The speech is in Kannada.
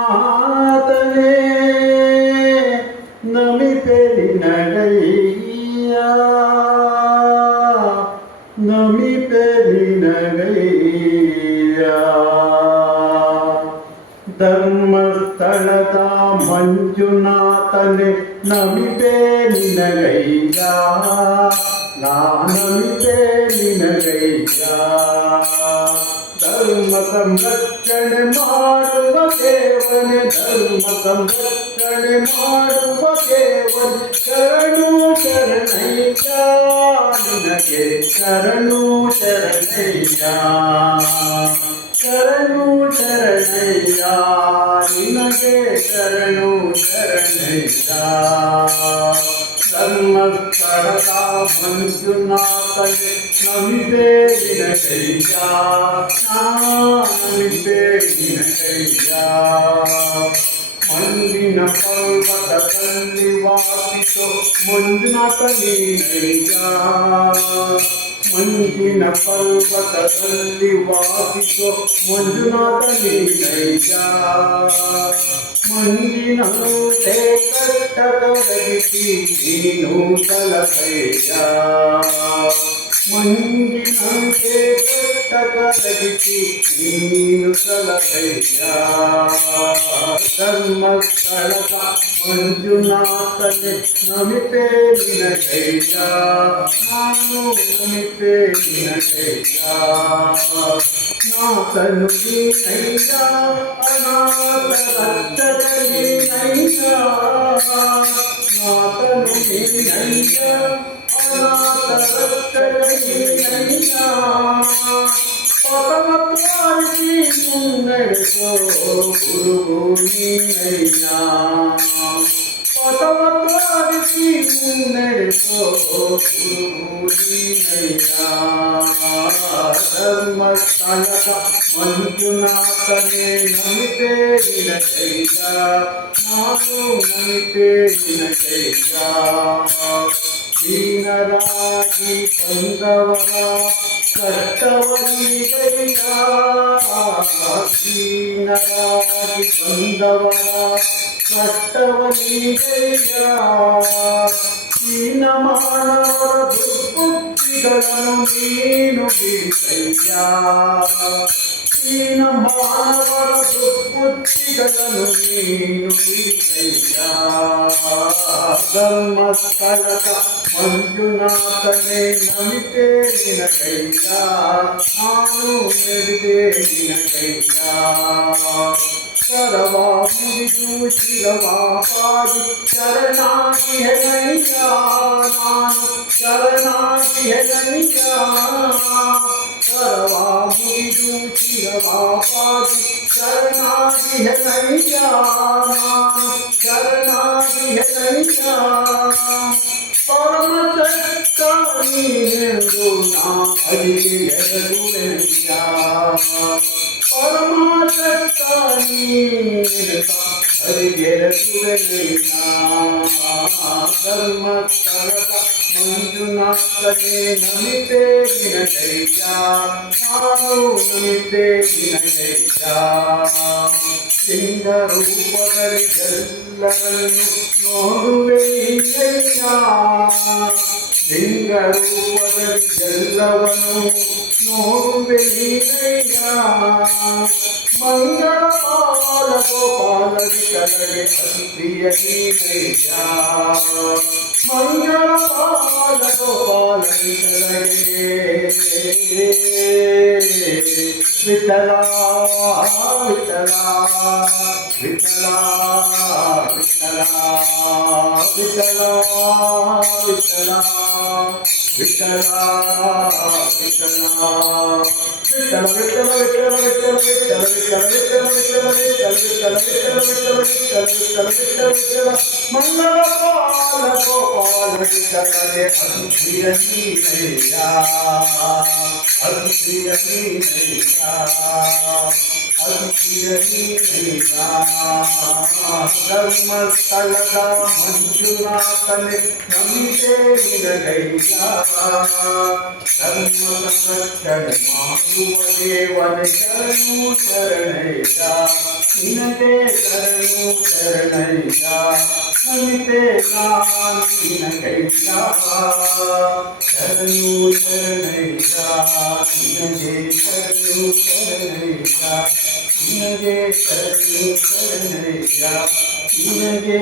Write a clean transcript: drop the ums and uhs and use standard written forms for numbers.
ಮಂಜುನಾಥನೇ ನಮಿಪೆರಿ ನಗೈಯ ನಮಿಪೆರಿ ನಗೈಯ ಧರ್ಮಸ್ಥಳದ ಮಂಜುನಾಥನೇ ನಮಿಪೆ ನಿನಗೈಯ ನಾನಮಿಪೆ ನಿನಗೈಯ ಧರ್ಮ ಸಂರಕ್ಷಣೆ ಮಾಡುವ ದೇವನೇ ಧರ್ಮ ಸಂರಕ್ಷಣೆ ಮಾಡುವ ದೇವನೇ ಶರಣು ಶರಣಯ್ಯ ನಿನಗೆ ಶರಣು ಶರಣಯ್ಯ ಶರಣು ಶರಣಯ್ಯ ನಿನಗೆ ಶರಣು ಶರಣಯ್ಯ ಧರ್ಮಸ್ಥಳದ ಮಂಜುನಾಥನೇ ನಮಿಪೆ ನಿನಗೈಯ ನಮಿಪೆ ನಿನಗೈಯ ಮಂಜಿನ ಪರ್ವತದಲ್ಲಿ ವಾಸಿಸೋ ಮಂಜುನಾಥ ನೀನಯ್ಯ ಮಂಜಿನ ಪರ್ವತದಲ್ಲಿ ವಾಸಿಸೋ ಮಂಜುನಾಥ ನೀನಯ್ಯ ಮಂಜಿನಂತೆ ಕಟ್ಟಕರಗಿಸಿ ನೀನು ಸಲಹಯ್ಯ ಮಂಜಿನಂತೆ ಕಟ್ಟಕರಗಿಸಿ ನೀನು ಸಲಹಯ್ಯ ಧರ್ಮಸ್ಥಳದ ಮಂಜುನಾಥನೇ ನಮಿಪೆ ನಿನಗೈಯ ನಾನು ನಮಿಪೆ ನಿನಗೈಯ ನಾಥನು ನೀನಯ್ಯ ಅನಾಥ ರಕ್ಷಕ ನೀನಯ್ಯ ನಾಥನು ನೀನಯ್ಯ ಅನಾಥ ರಕ್ಷಕ ನೀನಯ್ಯ ಪರಮತ್ವಾರಿಸಿ ಮುನ್ನಡೆಸೋ ಗುರು ನೀನಯ್ಯ ಪರಮತ್ವಾರಿಸಿ ಮುನ್ನಡೆಸೋ ಗುರು ನೀನಯ್ಯ ಧರ್ಮಸ್ಥಳದ ಮಂಜುನಾಥನೇ ನಮಿಪೆ ನಿನಗೈಯ ನಾನು ನಮಿಪೆ ನಿನಗೈಯ ದೀನರಾಗಿ ಬಂದವರ ಕಷ್ಟವನಿಗೈಯ ದೀನರಾಗಿ ಬಂದವರ ಕಷ್ಟವನಿಗೈಯ ದೀನ ಮಾನವರ ದುರ್ಬುದ್ಧಿಗಳನ್ನು ನೀನು ಬಿಡಿಸಯ್ಯ ದೀನ ಮಾನವರ ದುರ್ಬುದ್ಧಿಗಳನ್ನು ನೀನು ಬಿಡಿಸಯ್ಯ ಧರ್ಮಸ್ಥಳದ ಮಂಜುನಾಥನೇ ನಮಿಪೆ ನಿನಗೈಯ ನಾನು ನಮಿಪೆ ನಿನಗೈಯ ಶರವಾ ಮುಗಿದು ಶಿರವಾ ಪಾದಿ ಶರಣಾಗಿ ಹೆಣಯ್ಯ ನಾನು ಶರಣಾಗಿ ಹೆಣಯ್ಯ ಶರವಾ ಮುಗಿದು ಶಿರವಾ ಪಾದಿ ಶರಣಾಗಿ ಹೆಣಯ್ಯ ನಾನು ಶರಣಾಗಿ ಹೆಣಯ್ಯ ಪರಮಚಕ್ಕ ನೀನೆಂದು ನಾ ಅಡಿಗೆ ಎದುರೆಯ್ಯ ಪರಮಚಕ್ಕ ನೀನೆಂದ ಅಡಿಗೆ ಎದುರೆಯ್ಯ ಧರ್ಮಸ್ಥಳದ ಮಂಜುನಾಥನೇ ನಮಿಪೆ ನಿನಗೈಯ ನಾನು ನಮಿಪೆ ನಿನಗೈಯ ಲಿಂಗರೂಪದಲ್ಲಿ ಎಲ್ಲರನ್ನು ನೋಡುವೆ ಹಿಂಗಯ್ಯ ಲಿಂಗರೂಪದಲ್ಲಿ ಎಲ್ಲವನ್ನು ನೋಡುವೆ ಹಿಂಗಯ್ಯ ಮಂಗಳ ಬಾಲ ಗೋಪಾಲ ವಿಠಲಗೆ ಅತಿಪ್ರಿಯ ನೀನಯ್ಯ ಮಂಗಳ ಬಾಲ ಗೋಪಾಲ ವಿಠಲಗೆ ವಿಠಲ ವಿಠಲ ವಿಠಲ ವಿಠಲ ವಿಠಲ ವಿಠಲ ವಿಠಲ ಮಂಗಳ ಬಾಲ ಗೋಪಾಲ ವಿಠಲಗೆ ಅತಿಪ್ರಿಯ ನೀನಯ್ಯ ಅತಿಪ್ರಿಯ ನೀನಯ್ಯ ಅತಿಪ್ರಿಯ ನೀನಯ್ಯ ಧರ್ಮಸ್ಥಳದ ಮಂಜುನಾಥನೇ ನಮಿಪೆ ನಿನಗೈಯ ಧರ್ಮ ಸಂರಕ್ಷಣೆ ಮಾಡುವ ದೇವನೇ ಶರಣು ಶರಣಯ್ಯ ನಿನಗೆ ಶರಣು ಶರಣಯ್ಯ ನಮಿತೆ ನಾನು ನಿನಗಯ್ಯ ಶರಣು ಶರಣಯ್ಯ ನಿನಗೆ ಶರಣು ಶರಣಯ್ಯ ನಿನಗೆ ಶರಣು ಶರಣಯ್ಯ ನಿನಗೆ